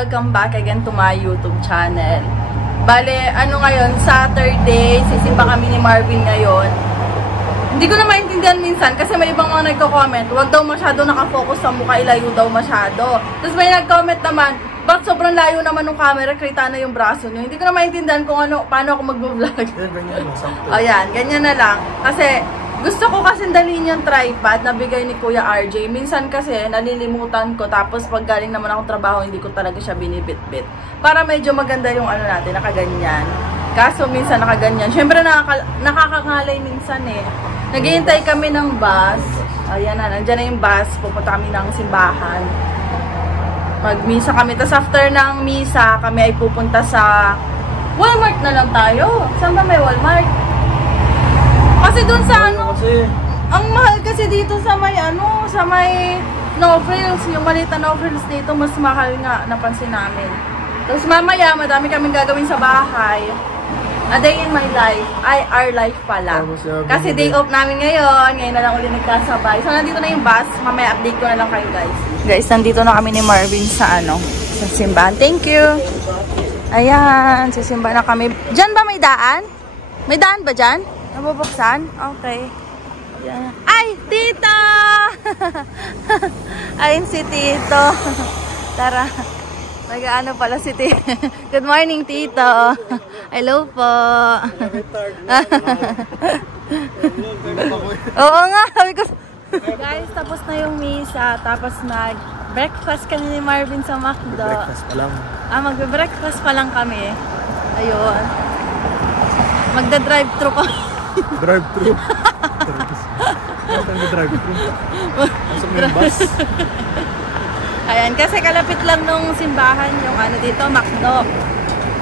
welcome back again to my YouTube channel. Bale, ano ngayon, Saturday, sisimba kami ni Marvin ngayon. Hindi ko na maintindihan minsan kasi may ibang mga nagko-comment, huwag daw masyado nakafocus sa mukha, ilayo daw masyado. Tapos may nag-comment naman, bakit sobrang layo naman ng camera, kita na yung braso nyo. Hindi ko na maintindihan kung ano, paano ako mag-vlog. Ayan, ganyan na lang. Kasi gusto ko kasi dalhin yung tripod na bigay ni Kuya RJ. Minsan kasi nalilimutan ko, tapos pag galing naman akong trabaho, hindi ko talaga siya binibit-bit. Para medyo maganda yung ano natin, nakaganyan. Kaso minsan nakaganyan. Siyempre nakakangalay minsan eh. Naghihintay kami ng bus. Ayan na, nandiyan na yung bus. Pupunta kami ng simbahan. Mag-misa kami. Tapos after ng misa, kami ay pupunta sa Walmart na lang tayo. Saan ba may Walmart? Kasi dun sa ano, ang mahal kasi dito sa may ano, sa may no frills, yung maliit na no frills dito, mas mahal nga, napansin namin. Tapos mamaya, madami kaming gagawin sa bahay. A day in my life, our life pala. Kasi day off namin ngayon na lang ulit nagkasabay. So nandito na yung bus, mamaya update ko na lang kayo guys. Guys, nandito na kami ni Marvin sa ano, sa simbahan. Thank you! Ayan, sa simbahan na kami. Diyan ba may daan? May daan ba dyan? Nabubuksan? Okay. Yan. Ay! Tito! Ayun si Tito. Tara. Nag-ano pala si Tito. Good morning, Tito. Hello po. Oo nga. Guys, tapos na yung misa. Tapos mag-breakfast kami ni Marvin sa McDo. Breakfast pa lang. Mag-breakfast pa lang kami. Ayun. Magda-drive-thru ko. Drive-thru. Drive-thru. Pasok na yung bus. Ayan, kasi kalapit lang nung simbahan yung ano dito, McDo.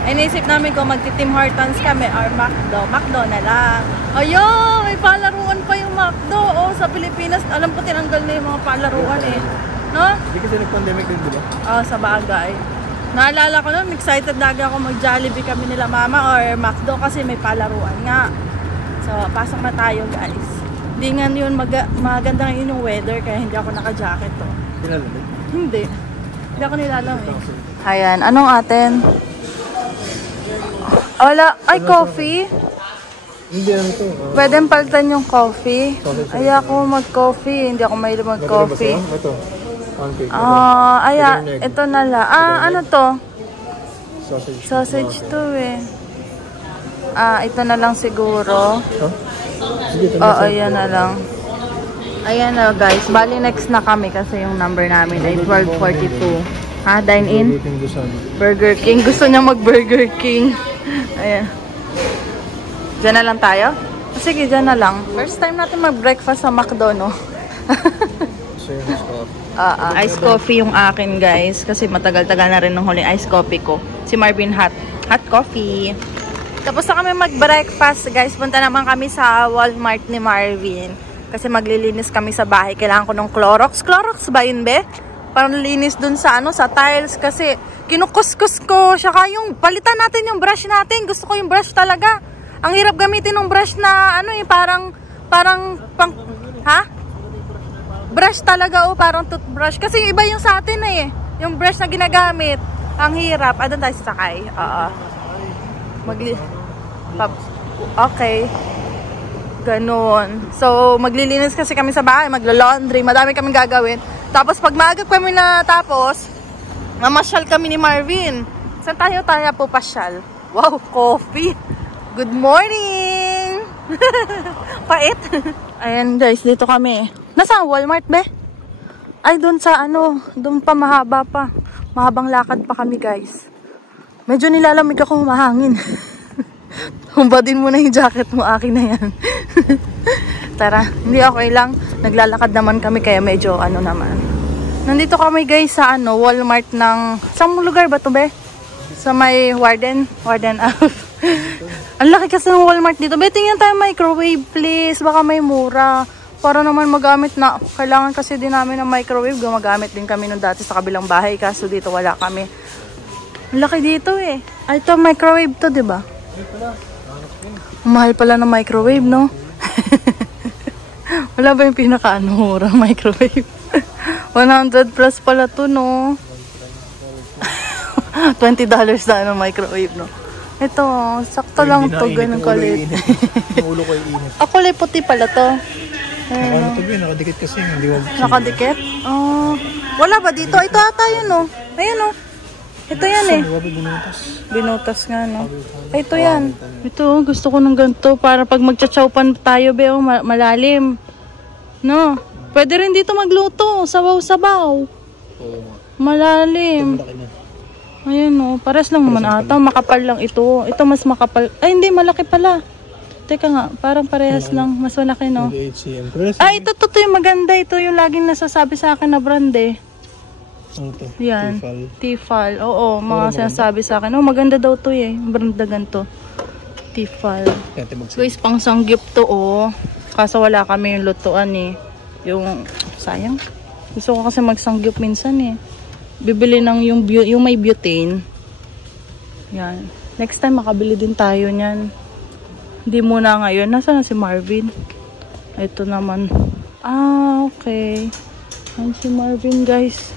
Inisip namin kung magti-Tim Hortons kami or McDo. McDo na lang. Ayun, may palaruan pa yung McDo. Oh, sa Pilipinas, alam ko tinanggal na yung mga palaruan eh. No? Hindi kasi nag-pandemic din, di ba? Oh, sa bagay. Naalala ko nun, excited lagi ako mag-Jollibee kami nila mama or McDo kasi may palaruan nga. So, pasok na tayo guys. Hindi nga yun, maganda ngayon yung weather kaya hindi ako naka-jacket to. Nilalamig? Hindi. Hindi ako nilalamig. Ayan, anong atin? Wala, ay coffee? Hindi, ano to? Pwede palitan yung coffee. Ay ako mag-coffee, hindi ako mahilig mag-coffee. Ito. Ayan, ito na lang. Ano to? Sausage. Sausage to eh. Ito na lang siguro. Huh? Sige, Oo, ayan na lang. Ayan na guys. Bali next na kami kasi yung number namin ay 12:42. Ha, dine in? Burger King. Gusto niya mag-Burger King. Ayan. Diyan na lang tayo? Sige, diyan na lang. First time natin mag-breakfast sa McDo, no? Iced coffee yung akin guys. Kasi matagal-tagal na rin nung huling iced coffee ko. Si Marvin hot coffee. Tapos na kami mag-breakfast guys. Punta naman kami sa Walmart ni Marvin. Kasi maglilinis kami sa bahay. Kailangan ko ng Clorox. Clorox ba yun be? Para linis dun sa ano, sa tiles. Kasi kinukuskus ko. Saka yung palitan natin yung brush natin. Gusto ko yung brush talaga. Ang hirap gamitin ng brush na ano yung parang pang, ha? Brush talaga parang toothbrush. Kasi yung iba yung sa atin eh. Yung brush na ginagamit. Ang hirap. Doon tayo sasakay. Oo. Okay. Ganon. So, maglilinis kasi kami sa bahay. Maglo-laundry. Madami kaming gagawin. Tapos, pag maaga kami natapos, mamasyal kami ni Marvin. Saan tayo po pasyal? Wow, coffee. Good morning! Pait. Ayan guys, dito kami. Nasaan Walmart be? Ay, doon sa ano, doon pa mahaba pa. Mahabang lakad pa kami guys. Medyo nilalamig ako, mahangin. Humbadin mo na yung jacket mo, akin na yan. Tara, hindi okay lang. Naglalakad naman kami kaya medyo ano naman. Nandito kami guys sa ano, Walmart ng... Saan lugar ba to be? Sa may Warden Ave. Ang laki kasi ng Walmart dito. Be, tingnan tayo microwave please. Baka may mura. Para naman magamit na. Kailangan kasi din namin ng microwave. Gumagamit din kami nung dati sa kabilang bahay. Kaso dito wala kami. Ang laki dito eh. Ay, ito microwave to, diba? Mahal pala ng microwave, no? Wala ba yung pinaka-murang microwave? 100 plus pala to, no? $20 na ano, microwave, no? Ito, sakto lang to, ganun kalit. Yung ulo ko ay init. Kulay puti pala to. Ayan, Ito yun, nakadikit kasi. Hindi mo... nakadikit? Oh, wala ba dito? Ito ata yun, no? Ayan, no? Ito yan, eh. Binutas. Binutas nga, no? Ay, ito yan. Ito, gusto ko ng ganito para pag magtsatsaw-pan tayo, be, oh, malalim. No? Pwede rin dito magluto. Sabaw-sabaw. Oo nga. Malalim. Malaki na. Ayan, no? Pares lang naman ata. Makapal lang ito. Ito mas makapal. Ay, hindi. Malaki pala. Teka nga. Parang parehas lang. Mas malaki, no? HCM. Ay, ito yung maganda. Ito yung laging nasasabi sa akin na brand, eh. Ano to? Yan. Tefal. Tefal. Oo, mga sinasabi sa akin. Oh, maganda daw to, eh. Brand na ganito. Tefal. Guys, pang sanggip to, oh. Kaso wala kami yung lutuan, eh. Yung, sayang. Gusto ko kasi magsanggip minsan, eh. Bibili ng yung may butane. Yan. Next time makabili din tayo niyan. Hindi muna ngayon. Nasaan na si Marvin? Ito naman. Ah, okay. Ayan si Marvin, guys.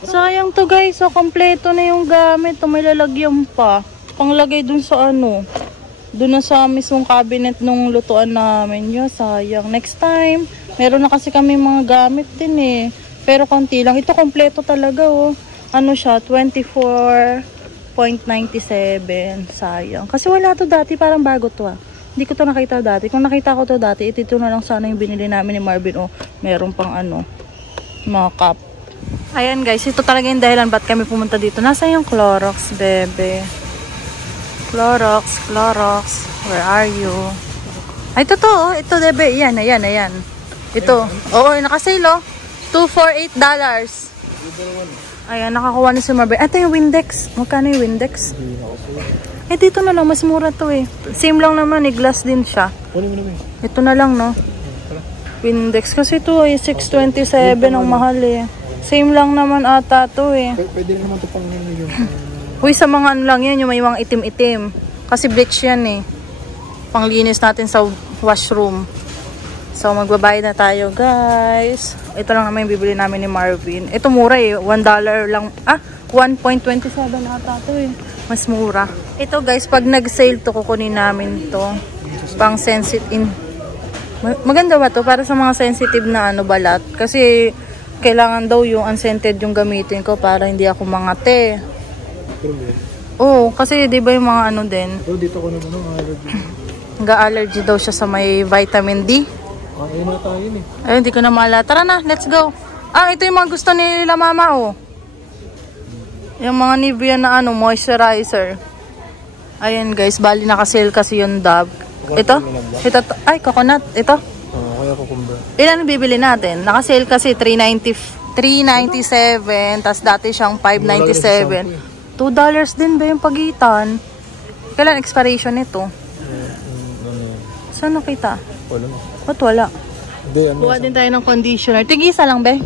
Sayang to, guys. So, kompleto na yung gamit. May lalagyan pa. Panglagay dun sa ano. Dun na sa mismong cabinet nung lutuan namin. Yo, sayang. Next time. Meron na kasi kami mga gamit din, eh. Pero konti lang. Ito kompleto talaga, oh. Ano siya? 24.97. Sayang. Kasi wala to dati. Parang bago to, ah. Hindi ko to nakita dati. Kung nakita ko to dati, ito na lang sana yung binili namin ni Marvin. Oh, meron pang ano, mga cup. Ayan, guys. Ito talaga yung dahilan ba't kami pumunta dito. Nasa yung Clorox, bebe. Clorox, Clorox. Where are you? Ay, ito to, oh. Ito, bebe. Ayan, ayan, ayan. Ito. Oo, nakasale, oh. $2 for $8. Ayan, nakakuha na si Marvin. Ito yung Windex. Magkano yung Windex? Eh, dito na lang. Mas mura to, eh. Same lang naman, eh. Glass din siya. Ito na lang, no? Windex. Kasi ito, eh. $6.27 ang mahal, eh. Same lang naman ata to, eh. Pwede naman ito pang yung... Uy, sa mga ano lang yan, yung may mga itim-itim. Kasi bleach yan, eh. Panglinis natin sa washroom. So, magbabayad na tayo, guys. Ito lang naman yung bibili namin ni Marvin. Ito mura, eh. $1 lang. Ah, 1.27 ata to, eh. Mas mura. Ito, guys, pag nag-sale to, kukunin namin to. Pang sensitive. Maganda ba to? Para sa mga sensitive na ano, balat. Kasi, kailangan daw yung unscented yung gamitin ko para hindi ako mangate. Oo, kasi di ba yung mga ano din. Pero dito ko naman ang allergy. Ga-allergy daw siya sa may vitamin D. Ayun na tayo yun, eh. Ayun, hindi ko na maalala. Tara na, let's go. Ah, ito yung mga gusto nila mama, oh. Yung mga Nivea na ano, moisturizer. Ayun, guys, bali nakasale kasi yung Dove. Ito? Ito, ay, coconut. Ito? Oo, kaya cucumber. Ilan bibili natin? Nakasale kasi $3.97, tas dati siyang $5.97. $2 din ba yung pagitan? Kailan expiration nito? Saan nakita? Wala na. Ba't wala? Hindi, ano. Kuha din tayo ng conditioner. Tig-isa lang, be?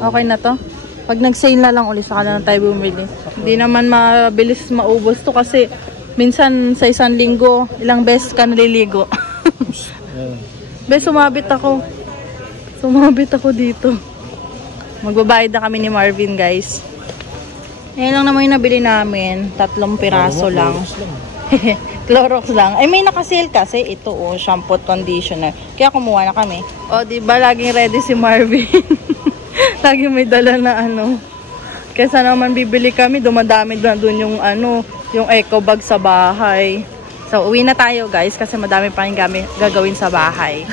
Okay na to? Pag nag-sale na lang ulit, saka na tayo bumili. Hindi naman mabilis maubos to kasi minsan sa isang linggo, ilang beses ka naliligo. Be, sumabit ako. Sumabit ako dito. Magbabayad na kami ni Marvin, guys. Ayan lang naman yung nabili namin. 3 piraso lang. Clorox lang. Ay, may nakasale kasi. Ito, oh, shampoo at conditioner. Kaya kumuha na kami. O, diba, laging ready si Marvin. Laging may dala na ano. Kesa naman bibili kami, dumadami na dun yung ano, yung eco bag sa bahay. So, uwi na tayo, guys, kasi madami pa rin gagawin sa bahay.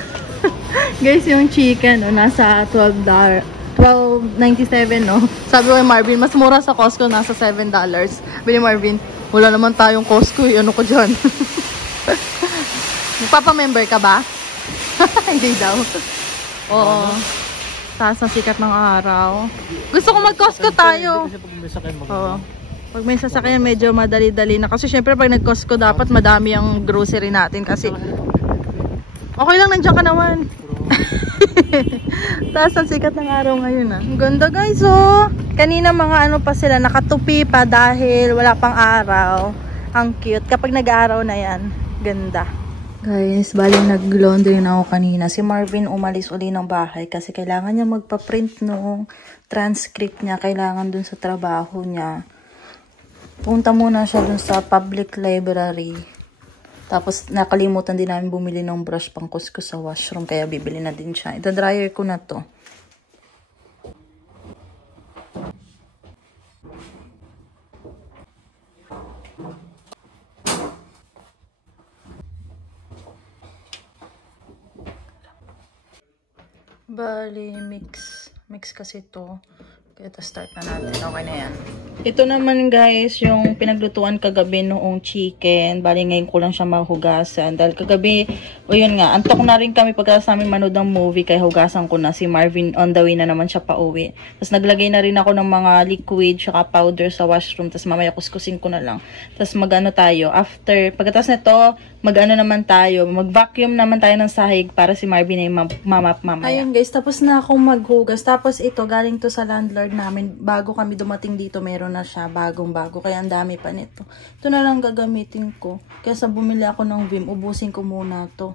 Guys, yung chicken, oh, nasa $12.97, no? Sabi ko kay Marvin, mas mura sa Costco, nasa $7. Bili Marvin, wala naman tayong Costco, ano ko dyan? Magpapamember ka ba? Hindi daw. Oo. Taas ang sikat ng araw. Gusto ko mag-Costco tayo. Kasi pag may sakyan, Oo. Pag may sasakyan, medyo madali-dali na. Kasi syempre, pag nag-Costco, dapat madami ang grocery natin. Kasi, okay lang, nandiyan ka naman. Taas ang sikat ng araw ngayon, ah. Ang ganda, guys, oh. Kanina mga ano pa sila, nakatupi pa dahil wala pang araw. Ang cute. Kapag nag-araw na yan, ganda. Guys, bali nag-laundry na ako kanina. Si Marvin umalis uli ng bahay kasi kailangan niya magpa-print nung transcript niya. Kailangan dun sa trabaho niya. Punta muna siya dun sa public library. Tapos nakalimutan din namin bumili ng brush pang kuskus sa washroom. Kaya bibili na din siya. Ita-dryer ko na to. Bali, mix kasi to. Kaya start na natin. Okay na yan. Ito naman guys, yung pinaglutuan kagabi noong chicken. Bali ngayon ko lang siya mahugasan. Dahil kagabi, o yun nga, antok na rin kami pagkatapos namin manood ng movie. Kaya hugasan ko na. Si Marvin on the way na naman siya pa uwi. Tapos naglagay na rin ako ng mga liquid tsaka powder sa washroom. Tapos mamaya kuskusin ko na lang. Tapos mag-ano tayo. Pagkatapos nito, mag-ano naman tayo. Mag-vacuum naman tayo ng sahig para si Marvin ay mamap mamaya. Ayun guys, tapos na akong maghugas. Tapos ito, galing to sa landlord namin. Bago kami dumating dito, meron na siya. Bagong-bago. Kaya ang dami pa nito. Ito na lang gagamitin ko. Kaya sa bumili ako ng Vim, ubusin ko muna to.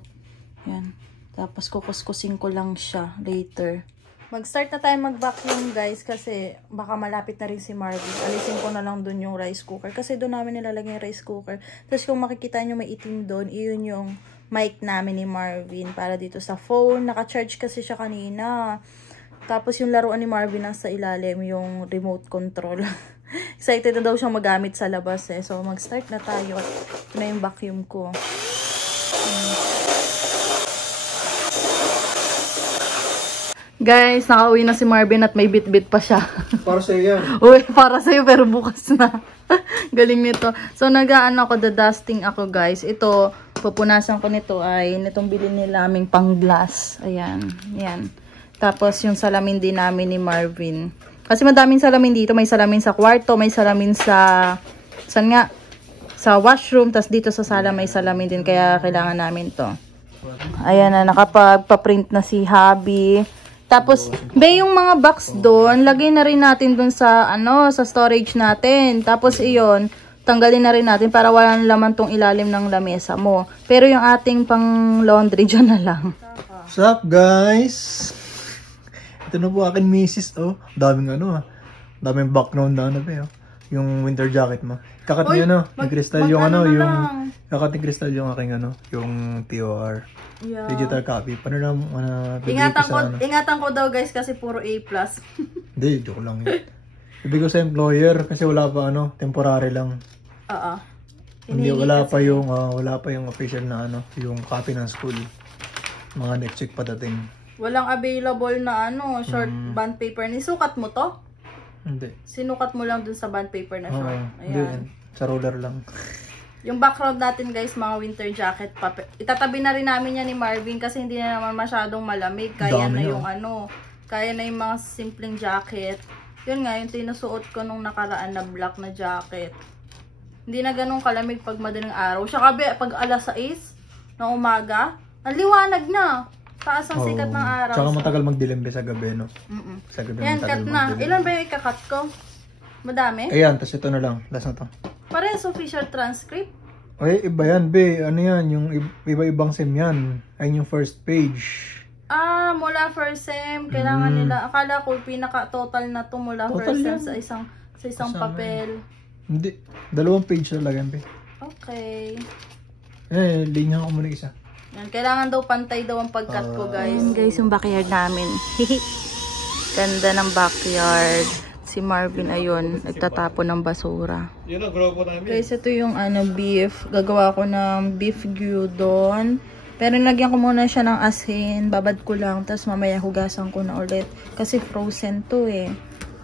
Yan. Tapos kukuskusin ko lang siya later. Mag-start na tayo mag-vacuum guys kasi baka malapit na rin si Marvin. Alisin ko na lang dun yung rice cooker kasi doon namin nilalagay yung rice cooker. Tapos kung makikita nyo may itim doon, iyon yung mic namin ni Marvin para dito sa phone. Naka-charge kasi siya kanina. Tapos yung laruan ni Marvin nasa ilalim, yung remote control. Excited na daw siyang magamit sa labas eh. So mag-start na tayo at ito na yung vacuum ko. Guys, nakauwi na si Marvin at may bit-bit pa siya. Para sa'yo yan. Uy, para sa'yo pero bukas na. Galing nito. So, nag-ano ako, dusting ako guys. Ito, pupunasan ko nito ay nitong bilhin nila aming pang-glass. Ayan, yan. Tapos, yung salamin din namin ni Marvin. Kasi madaming salamin dito. May salamin sa kwarto, may salamin sa, saan nga? Sa washroom. Tapos dito sa sala may salamin din. Kaya kailangan namin to. Ayan na, nakapagpa-print na si Habi. Tapos, yung mga box doon, lagay na rin natin doon sa, sa storage natin. Tapos, iyon, tanggalin na rin natin para walang laman tong ilalim ng lamesa mo. Pero yung ating pang laundry, dyan na lang. What's up, guys? Ito na po akin misis, oh. Daming daming background na oh. Yung winter jacket mo. Kakat niya, yung kristal yung kakat ni kristal yung aking yung TOR. Yeah. Digital copy. Paano na ingatan ko daw guys kasi puro A+. Hindi, joke lang yun. Ibig ko sa employer kasi wala pa temporary lang. Hindi wala pa yung official na yung copy ng school. Mga next week pa dating. Walang available na short bond paper. Nisukat mo to? Hindi. Sinukat mo lang dun sa bond paper na short. Ayan. Sa roller lang. Yung background natin guys, mga winter jacket. Itatabi na rin namin yan ni Marvin kasi hindi na naman masyadong malamig. Kaya na yung kaya na yung mga simpleng jacket. Yun nga, yung tinusuot ko nung nakaraan na black na jacket. Hindi na ganun kalamig pag madaling araw. Saka pag alas 6 ng umaga, ang liwanag na. Taas ang sikat ng araw. Tsaka matagal magdilim sa gabi, no? Sa gabi yan, cut na. Ilan ba yung ikakat ko? Madami? Ayan, tas ito na lang. Last na to. Parehas official transcript? Ay, iba yan, be. Ano yan? Yung iba-ibang sem yan. Ayun yung first page. Mula first sem. Kailangan nila. Akala ko pinaka-total na to mula total first sem sa isang papel. Hindi. 2 page talaga yan, be. Okay. Linya ko muna isa. Yan, kailangan daw pantay daw ang pagkat ko, guys. Guys, yung backyard namin. Ganda ng backyard. Si Marvin, ayun, nagtatapon ng basura. Yun ang grupo namin. Guys, ito yung beef. Gagawa ko ng beef gyudon. Pero nilagyan ko muna siya ng asin. Babad ko lang. Tapos mamaya hugasan ko na ulit. Kasi frozen to eh.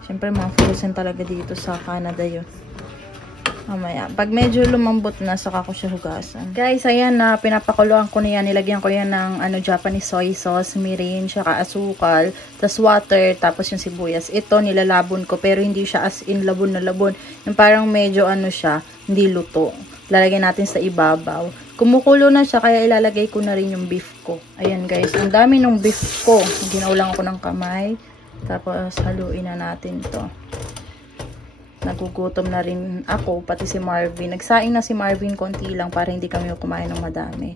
Siyempre mga frozen talaga dito sa Canada yun. Mamaya. Pag medyo lumambot na, saka ko siya hugasan. Guys, ayan na. Pinapakuluan ko na yan. Nilagyan ko yan ng Japanese soy sauce, mirin, saka asukal, tas water, tapos yung sibuyas. Ito, nilalabon ko. Pero hindi siya as in labon na labon. Yung parang medyo siya, hindi luto. Lalagyan natin sa ibabaw. Kumukulo na siya, kaya ilalagay ko na rin yung beef ko. Ayan guys, ang dami ng beef ko. Ginaulang ko ng kamay. Tapos, haluin na natin to. Nagugutom na rin ako, pati si Marvin. Nagsaing na si Marvin konti lang para hindi kami kumain ng madami.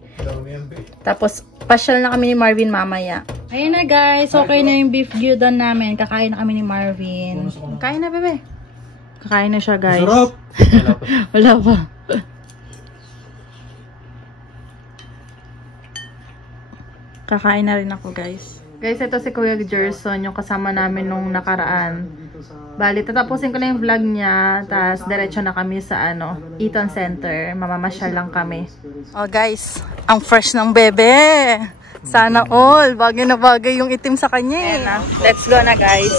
Tapos, pasyal na kami ni Marvin mamaya. Ayun na guys, okay na yung beef gyudon namin. Kakain na kami ni Marvin. Kain na bebe. Kakain na siya, guys. Sarap! Wala pa. Kakain na rin ako, guys. Guys, ito si Kuya Gerson, yung kasama namin nung nakaraan. Bali, tatapusin ko na yung vlog niya, tapos diretso na kami sa Eaton Center. Mamamasyal lang kami. Oh, guys, ang fresh ng bebe. Sana all. Bagay na bagay yung itim sa kanya. Let's go na, guys.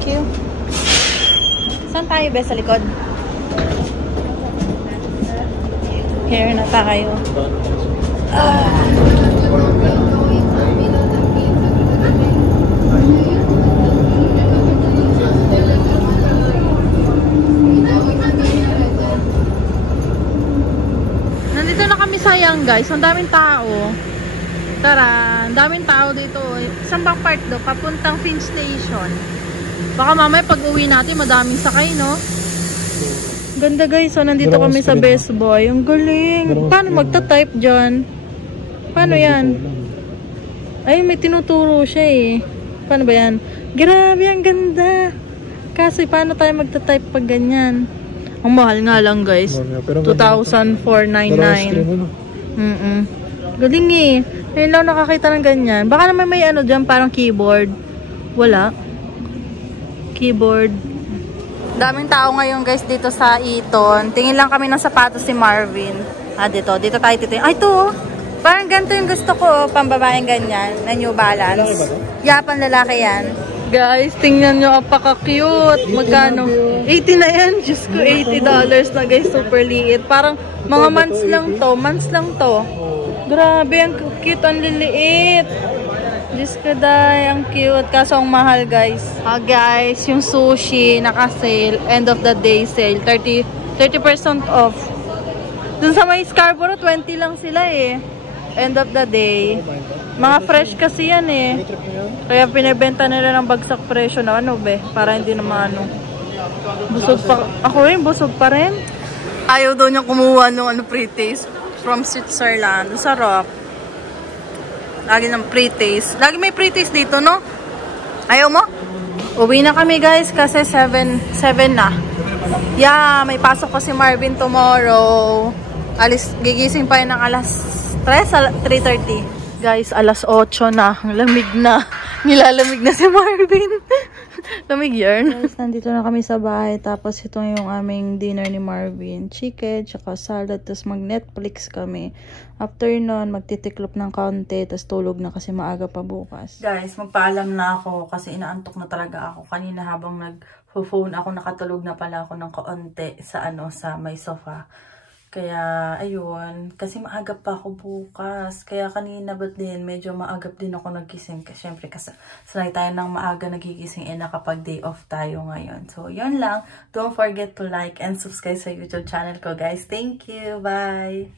Thank you. Saan tayo, be? Sa likod? Here na tayo. Nandito na kami sayang, guys. Ang daming tao. Tara, ang daming tao dito. Saan bang part do? Papuntang Finch Station. Baka mamaya pag uwi natin, madaming sakay, no? Ganda, guys. So, nandito kami sa Best Boy. Ang galing. Paano magta-type dyan? Paano yan? Ay, may tinuturo siya eh. Paano ba yan? Grabe, ang ganda. Kasi, paano tayo magta-type pag ganyan? Ang mahal nga lang, guys. 2,499. Galing eh. Ngayon lang nakakita ng ganyan. Baka naman may dyan, parang keyboard. Wala. Keyboard. Daming tao ngayon, guys, dito sa Eaton. Tingin lang kami ng sapatos si Marvin. Dito tayo titingin. Ay, ito. Parang ganito yung gusto ko, pambabaeng ganyan, na New Balance. Yapan lalaki yan. Guys, tingnan nyo, apaka-cute. Magkano? 80 na yan. Diyos ko, $80 na, guys. Super liit. Parang mga months lang to. Grabe, ang cute, ang liliit. Diyos ko, day, ang cute. Kaso ang mahal, guys. Guys, yung sushi, naka-sale. End of the day sale. 30% off. Dun sa may Scarborough, 20 lang sila eh. End of the day. Mga fresh kasi yan eh. Kaya pinibenta nila ng bagsak presyo na para hindi naman busog pa. Ako rin, busog pa rin. Ayaw daw niya kumuha ng pre-taste from Switzerland. Sarap. Lagi ng pre-taste. Lagi may pre-taste dito, no? Ayaw mo? Uwi na kami, guys, kasi 7 na. Yeah, may pasok ko si Marvin tomorrow. Gigising pa yun ng alas 3:30. Guys, alas 8 na. Lamig na. Nilalamig na si Marvin. Lamig yarn. Guys, nandito na kami sa bahay. Tapos ito yung aming dinner ni Marvin. Chicken, tsaka salad. Tapos mag-Netflix kami. After nun, magtitiklop ng kaunti. Tapos tulog na kasi maaga pa bukas. Guys, magpaalam na ako kasi inaantok na talaga ako. Kanina habang nag-phone ako, nakatulog na pala ako ng kaunti sa sa may sofa. Kaya, ayun, kasi maagap pa ako bukas. Kaya kanina ba din, medyo maagap din ako nagising. Kasi syempre, sanay tayo ng maaga nagigising nakapag day off tayo ngayon. So, yun lang. Don't forget to like and subscribe sa YouTube channel ko, guys. Thank you. Bye!